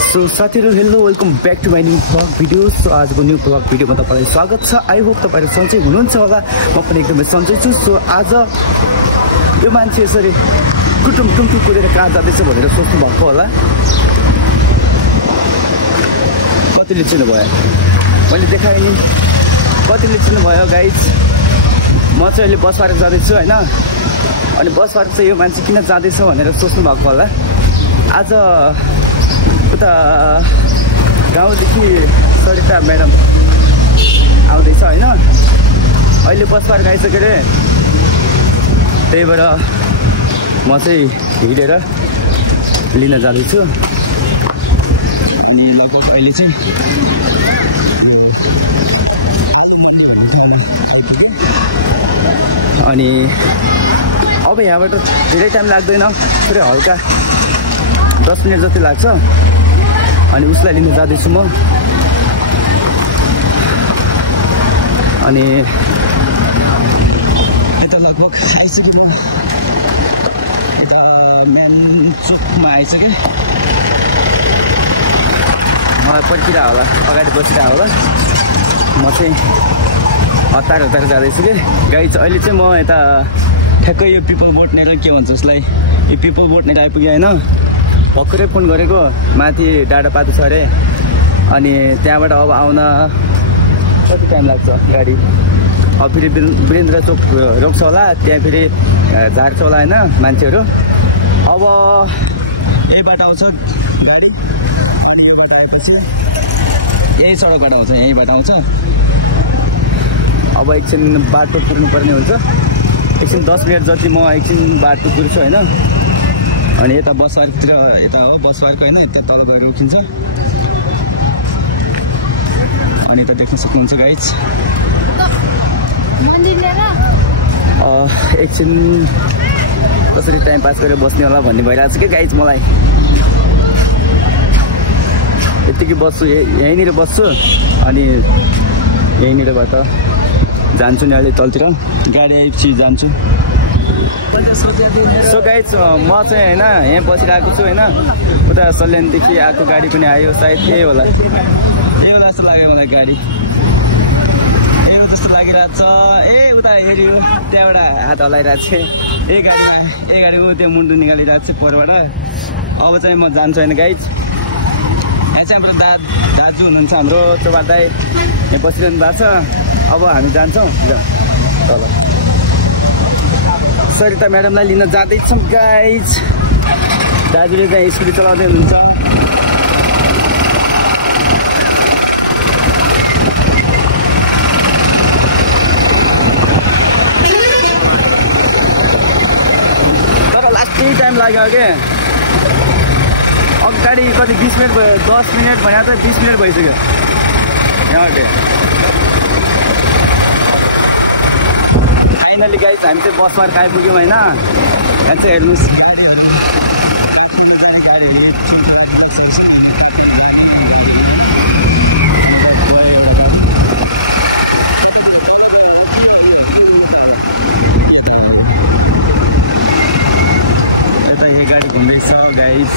So साथीहरु hello welcome back to my new vlog video. So आजको new vlog भिडियोमा तपाईलाई स्वागत छ। आई होप तपाईहरु सन्चै हुनुहुन्छ होला, म पनि एकदमै सन्चै छु। सो आज यो मान्छे यसरी कुटुम टुमटुम कुदेर कहाँ जाँदैछ भनेर सोच्नु भएको होला। कतिले चिन्नु भयो, मैले देखाएँ नि कतिले चिन्नु भयो गाइज। म चाहिँ अहिले बस पार्क जाँदैछु होइन, अनि बस पार्क चाहिँ यो मान्छे किन जाँदैछ भनेर सोच्नु भएको होला। आज उता गाउँदेखि सरिता म्याडम आउँदैछ होइन, अहिले बस पार्क आइसक्यो अरे, त्यही भएर म चाहिँ हिँडेर लिन जाँदैछु। अनि लगभग अहिले चाहिँ अनि अब यहाँबाट धेरै टाइम लाग्दैन, पुरै हल्का 10 मिनट जति लाग्छ। अनि उसलाई लिन जाँदैछु म। अनि यता लगभग आइसक्यो, यता म्यान चोकमा आइसक्यो। मलाई पर्खिरहेको होला, अगाडि बसिरहेको होला। म चाहिँ हतार हतार जाँदैछु कि गाइज। अहिले चाहिँ म यता ठ्याक्कै यो पिपल बोटनेर के भन्छ उसलाई, यो पिपल बोटनेर आइपुगेँ होइन। भर्खरै फोन गरेको, माथि डाँडा पातो छ अरे। अनि त्यहाँबाट अब आउन कति टाइम लाग्छ गाडी। अब फेरि वीरेन्द्र चोक रोक्छ होला, त्यहाँ फेरि झार्छ होला होइन मान्छेहरू। अब यही बाटो आउँछ गाडी, अनि यो बाटो आएपछि यही सडकबाट आउँछ, यही बाटो आउँछ। अब एकछिन बाटो कुर्नुपर्ने हुन्छ, एकछिन 10 मिनट जति म एकछिन बाटो कुर्छु होइन। अनि यता बस पार्कतिर, यता हो बस पार्क होइन, यता तल गएर उठिन्छ। अनि यता देख्न सक्नुहुन्छ गाइज। एकछिन कसरी टाइम पास गरेर बस्ने होला भन्ने भइरहेको छ कि गाइज मलाई। यतिकै बस्छु, यहीँनिर बस्छु, अनि यहीँनिरबाट जान्छु नि अहिले तलतिर, गाडी आएपछि जान्छु। सो गाइज म चाहिँ होइन यहाँ बसिरहेको छु होइन। उता सल्यानदेखि आएको गाडी पनि आयो, सायद यही होला जस्तो लाग्यो मलाई गाडी, यही हो जस्तो लागिरहेको छ। ए उता हेऱ्यो, त्यहाँबाट हात हल्लाइरहेको छ, यही गाडीको त्यो मुन्टु निकालिरहेको छ परबाट। अब चाहिँ म जान्छु होइन गाइज। यहाँ चाहिँ हाम्रो दाजु हुनुहुन्छ, हाम्रो चोबा दाइ यहाँ बसिरहनु भएको छ। अब हामी जान्छौँ तल, सरिता म्याडमलाई लिन जाँदैछौँ गाइज। दाजुले चाहिँ स्कुटी चलाउँदै हुनुहुन्छ। तर लास्टै टाइम लाग्यो क्या, अगाडि कति 20 मिनट भयो, 10 मिनट भने त 20 मिनट भइसक्यो यहाँबाट। फाइनली गाइज हामी चाहिँ बस पार्क आइपुग्यौँ होइन। यहाँ चाहिँ हेर्नुहोस् यता यो गाडी घुम्दैछ गाइज।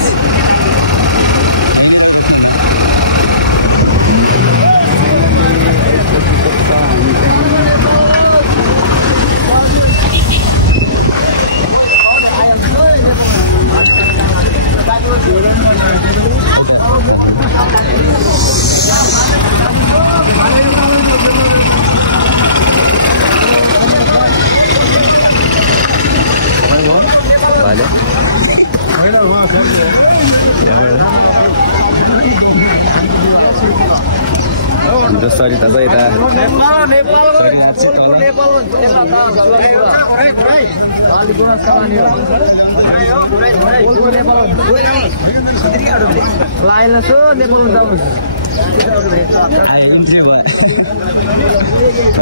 सरिता चाहिँ यता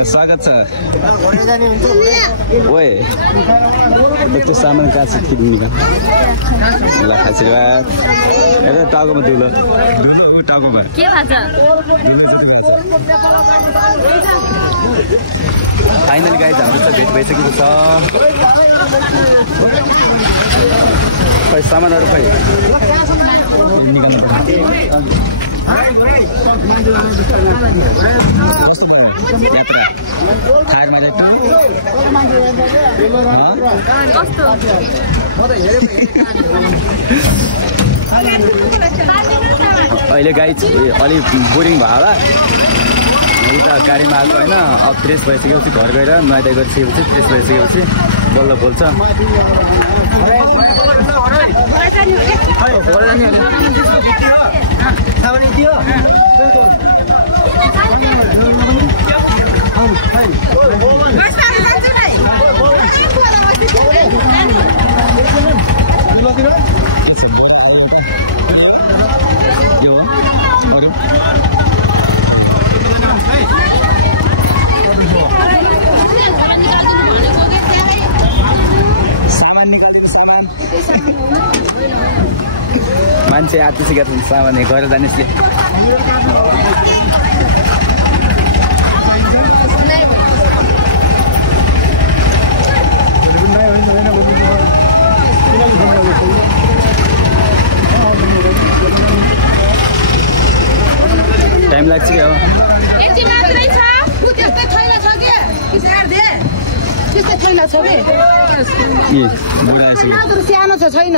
स्वागत छ। ओए त्यो सामान कहाँ छ निकाल ल। आशीर्वाद यता टाउकोमा धुलो टाउकोमा के भन्छ। फाइनली गाइज हाम्रो चाहिँ भेट भइसकेको छ। खै सामानहरू खै निकाल्नु पर्छ यात्रा थारमा अहिले गाई अलिक बोरिङ भयो होला उता गाडीमा आएको होइन अब फ्रेस भइसकेपछि घर गएर नुहाइ गरिसकेपछि फ्रेस भइसकेपछि बल्ल बोल्छ यो अरू सामान निकालेको सामान मान्छे आत्तिसकेका छन् सामान घर जानेछले टाइम लाग्छ क्या हो सानो छ छैन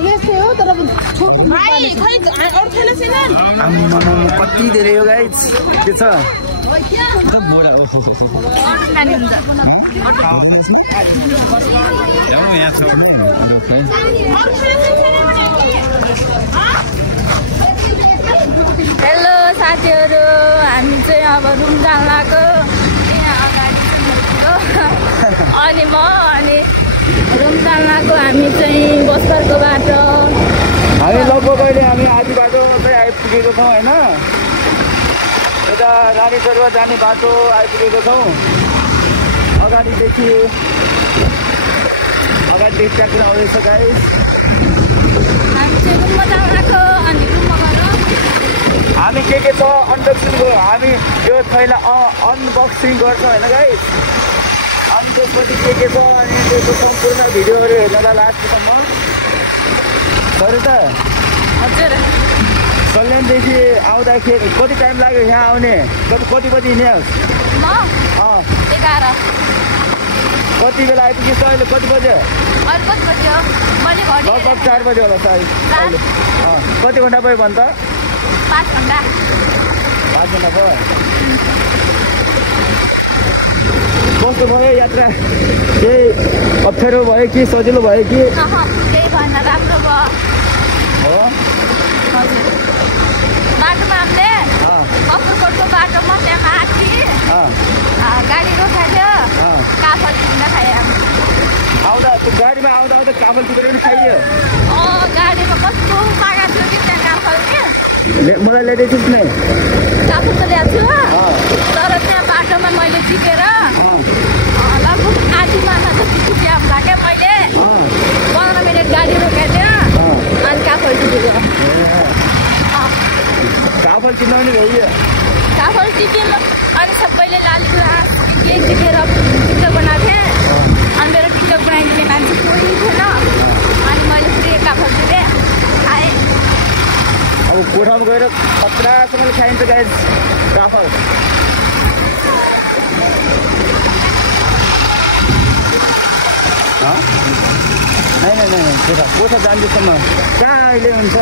यस्तै हो तर कति धेरै हो गाइस के छ बोरा हेलो साथीहरू हामी चाहिँ अब रुम जान लाग्यो अनि म अनि रुम जान लाग्यो हामी चाहिँ बस्तारको बाटो हामी लगभग अहिले हामी आधी बाटो चाहिँ आइपुगेको छौँ होइन यता रानीसरुवा जाने बाटो आइपुगेको छौँ अगाडिदेखि ट्र्याक्टर आउँदैछ गाइस हामी चाहिँ रुममा जान लाग्यो अनि रुममा गएर हामी के छ अनबक्सिङ हामी यो थैला अनबक्सिङ गर्छ होइन गाइस अनि त्यसपछि के छ अनि त्यसको सम्पूर्ण भिडियोहरू हेर्नलाई लास्टसम्म सरी त हजुर कल्याणदेखि आउँदाखेरि कति टाइम लाग्यो यहाँ आउने कति बजी हिँड्यो म 11 कति बेला आइपुगेछ अहिले कति बज्यो अहिले कति बज्यो मैले लगभग 4 बजी होला सायद अहिले कति घन्टा भयो भन् त 5 घन्टा 5 घन्टा भयो कस्तो भयो यात्रा केही अप्ठ्यारो भयो कि सजिलो भयो कि केही भएन राम्रो भयो हो बाटोमा हामीले कपुरकोटको बाटोमा त्यहाँ माथि गाडी रोकायो काफल किन्न खायो आउँदा गाडीमा आउँदा काफल टिपेर पनि खाइयो गाडीमा कस्तो पाएको थियो कि त्यहाँ काफल के मलाई ल्याइदिएको थिइस् नै काफल त ल्याएको छु तर त्यहाँ बाटोमा मैले टिपेर लगभग आधी माछा जति टिप्यो लाग्यो मैले 15 मिनट गाडी रोकाएको थियो अनि काफल टिपेको काफल चिन्न पनि भइयो काफल टिप्यो अनि सबैले लाली गुराँस के टिपेर टिकटक बनाएको थिएँ अनि मेरो टिकटक बनाइदिने मान्छे कोही थिएन अनि मैले फेरि काफल टिपेँ खाएँ अब कोठामा गएर खतरासँगले खाइन्छ गाइस काफल नै कोठा जान्दैछम्म कहाँ अहिले हुन्छ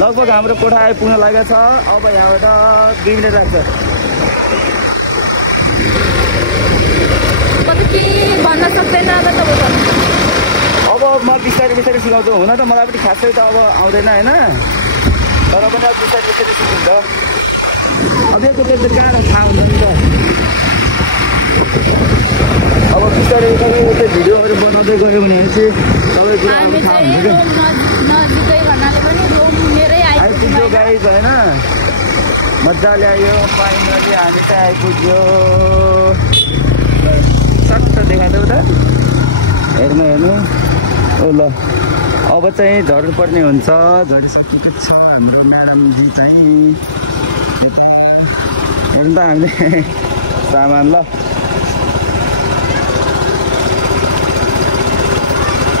लगभग हाम्रो कोठा आइपुग्न लागेको छ अब यहाँबाट 2 मिनट लाग्छ के भन्न सक्दैन अब अब म बिस्तारै सिकाउँछु हुन त मलाई पनि खासै त अब आउँदैन होइन तर पनि अब बिस्तारै सिकिन्छ अब यसको चाहिँ कहाँ थाहा हुन्छ नि त अब बिस्तारै तपाईँ भिडियोहरू बनाउँदै गयो भने चाहिँ सबै कुरा थाहा हुन्छ आइपुग्यो गाइस होइन मजाले आयो फाइनली हामी चाहिँ आइपुग्यो सट्ट देखाइदेऊ त हेर्नु ओ ल अब चाहिँ झर्नु पर्ने हुन्छ झरिसकेको छ हाम्रो म्याडमजी चाहिँ यता हेर्नु त हामीले सामान ल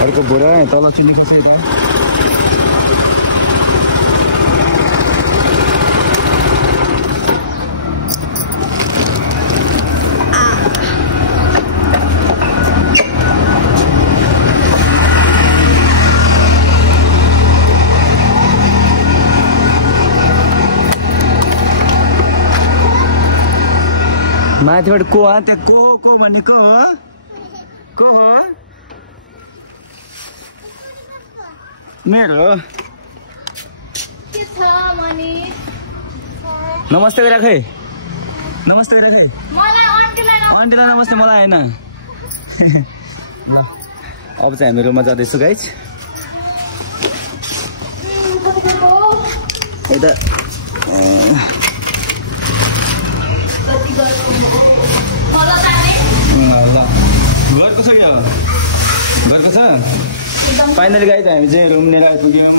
घरको बोरा तल चुलीको छ यता माथिबाट को हो त्यहाँ को भन्ने को हो मेरो नमस्ते गरिराख है नमस्ते गरिराख है आन्टीलाई नमस्ते मलाई होइन अब चाहिँ हामी रुममा जाँदैछु गाइज यता घरको छ क्या घरको छ फाइनली गाइज हामी चाहिँ रुम लिएर आइपुग्यौँ